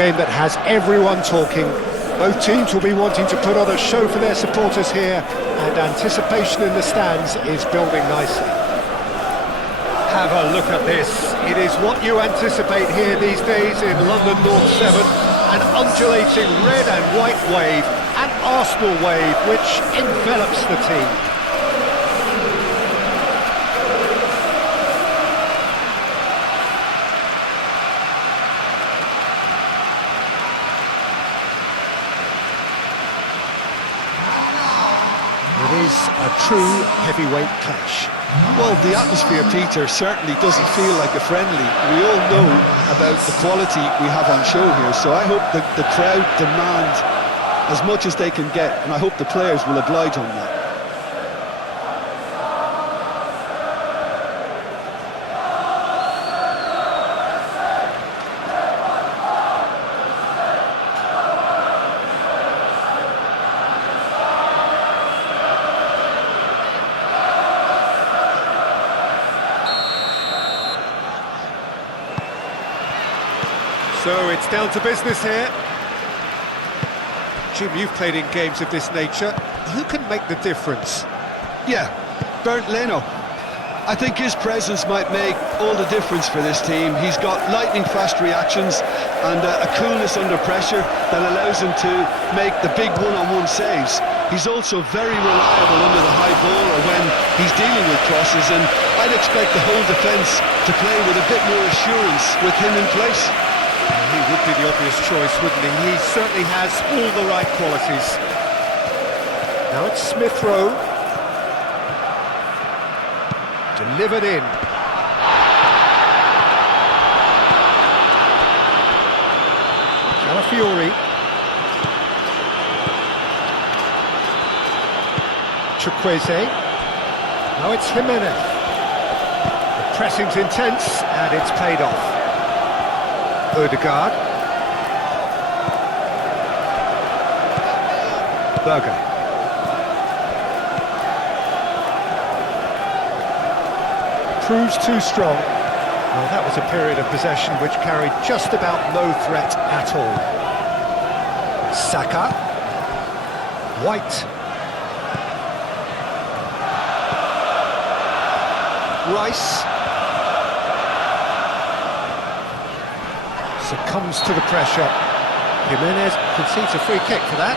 Game that has everyone talking. Both teams will be wanting to put on a show for their supporters here, and anticipation in the stands is building nicely. Have a look at this. It is what you anticipate here these days in London North 7. An undulating red and white wave, an Arsenal wave which envelops the team. It is a true heavyweight clash. Well, the atmosphere, Peter, certainly doesn't feel like a friendly. We all know about the quality we have on show here, so I hope that the crowd demand as much as they can get, and I hope the players will oblige on that. So it's down to business here. Jim, you've played in games of this nature. Who can make the difference? Yeah, Bernd Leno. I think his presence might make all the difference for this team. He's got lightning-fast reactions and a coolness under pressure that allows him to make the big one-on-one saves. He's also very reliable under the high ball or when he's dealing with crosses, and I'd expect the whole defence to play with a bit more assurance with him in place. He would be the obvious choice, wouldn't he? He certainly has all the right qualities. Now it's Smith Rowe. Delivered in. Calafiori. Chukwueze. Now it's Jimenez. The pressing's intense and it's paid off. Ødegaard. Berger. Proves too strong. Well, that was a period of possession which carried just about no threat at all. Saka. White. Rice. Succumbs to the pressure. Jimenez concedes a free kick for that.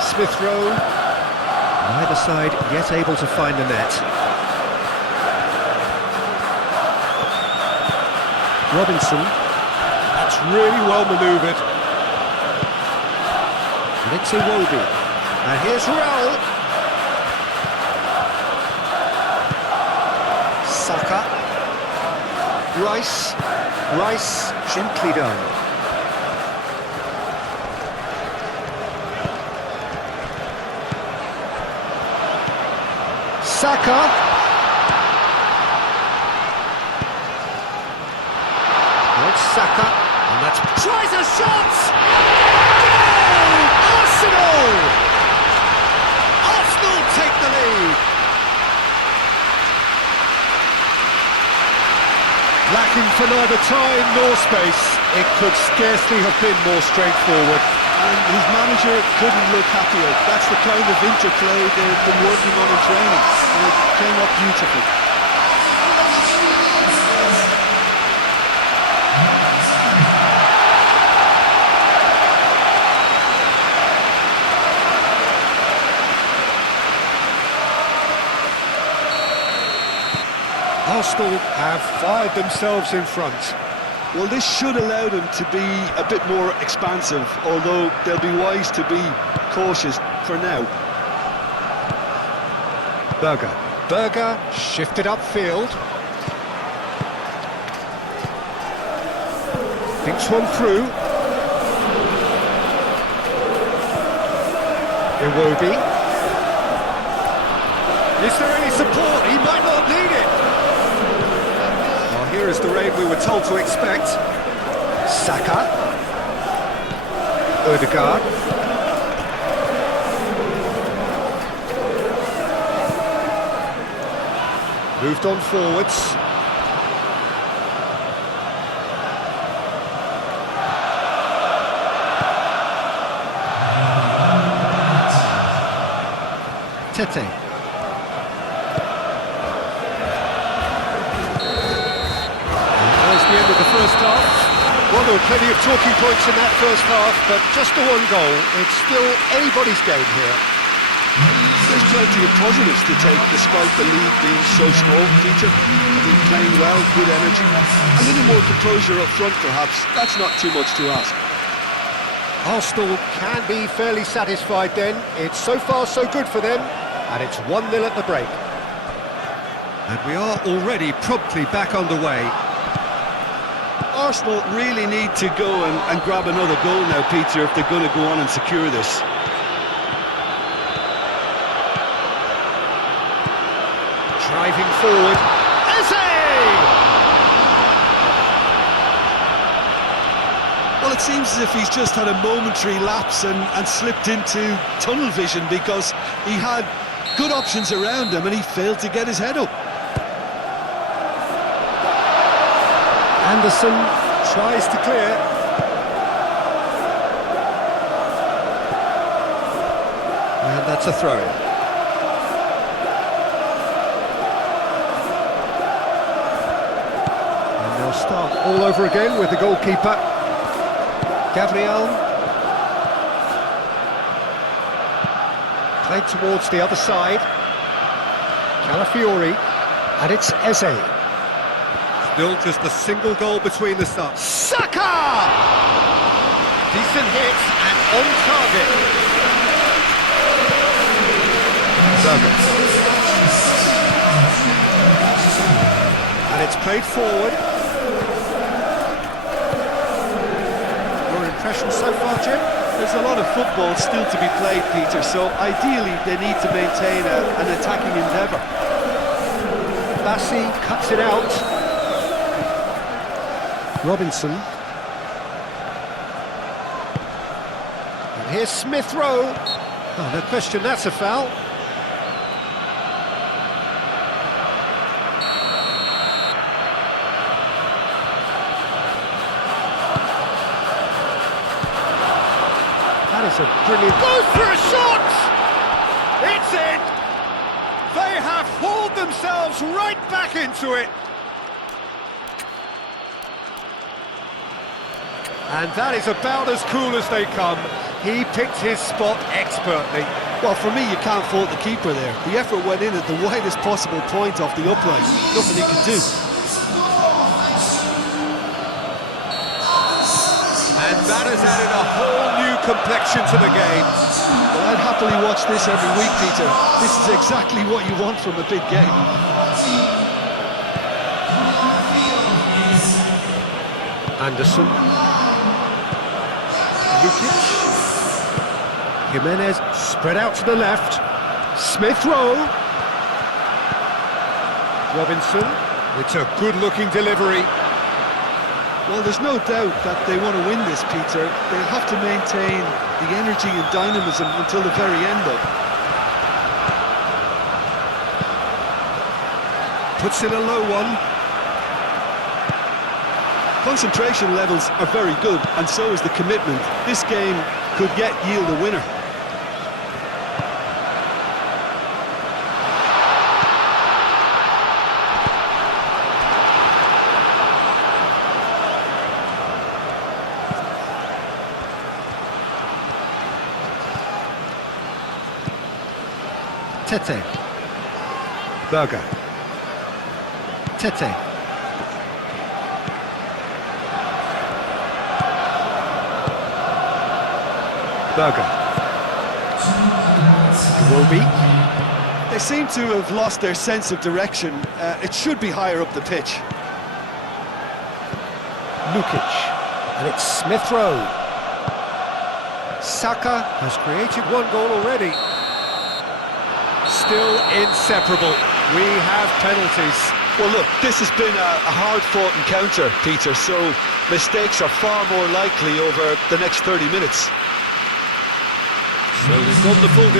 Smith Rowe. Neither side yet able to find the net. Robinson. That's really well manoeuvred. It's Iwobi. And here's Rowe. Saka. Rice. Rice gently done. Saka. Now it's Saka. And that's... Tries a shot! Arsenal take the lead. Lacking for neither time nor space, it could scarcely have been more straightforward. And his manager couldn't look happier. That's the kind of interplay they've been working on in training, and it came up beautifully. Arsenal have fired themselves in front. Well, this should allow them to be a bit more expansive, although they'll be wise to be cautious for now. Berger. Berger shifted upfield. Thinks one through. Iwobi. Is there any support? He might not need it. Well, here is the rain we were told to expect. Saka. Ødegaard. Moved on forwards. Tete. There's the end of the first half. Well, there were plenty of talking points in that first half, but just the one goal. It's still anybody's game here. There's plenty of positives to take despite the lead being so small, Peter. Been playing well, good energy. A little more composure up front perhaps. That's not too much to ask. Arsenal can be fairly satisfied then. It's so far so good for them, and it's 1-0 at the break. And we are already promptly back underway. Arsenal really need to go and grab another goal now, Peter, if they're going to go on and secure this. Driving forward. Well, it seems as if he's just had a momentary lapse and slipped into tunnel vision because he had good options around him and he failed to get his head up. Anderson tries to clear. And that's a throw-in. And they'll start all over again with the goalkeeper. Gabriel. Played towards the other side. Calafiori. And it's Eze. Still just a single goal between the sides. Saka! Decent hit and on target. Saka. And it's played forward. Your impression so far, Jim? There's a lot of football still to be played, Peter, so ideally they need to maintain an attacking endeavour. Bassi cuts it out. Robinson. And here's Smith Rowe. Oh, no question, that's a foul. That is a brilliant... Goes for a shot! It's in! They have hauled themselves right back into it. And that is about as cool as they come. He picked his spot expertly. Well, for me, you can't fault the keeper there. The effort went in at the widest possible point off the upright. Nothing he could do. And that has added a whole new complexion to the game. Well, I'd happily watch this every week, Peter. This is exactly what you want from a big game. Anderson. Lukic. Jimenez spread out to the left. Smith Rowe. Robinson. It's a good-looking delivery. Well, there's no doubt that they want to win this, Peter. They'll have to maintain the energy and dynamism until the very end, though. Puts in a low one. Concentration levels are very good, and so is the commitment. This game could yet yield a winner. Tete. Berger. Tete. Berger. Iwobi. They seem to have lost their sense of direction. It should be higher up the pitch. Lukic. And it's Smith Rowe. Saka has created one goal already. Still inseparable. We have penalties. Well, look, this has been a hard-fought encounter, Peter, so mistakes are far more likely over the next 30 minutes. So they've gone the full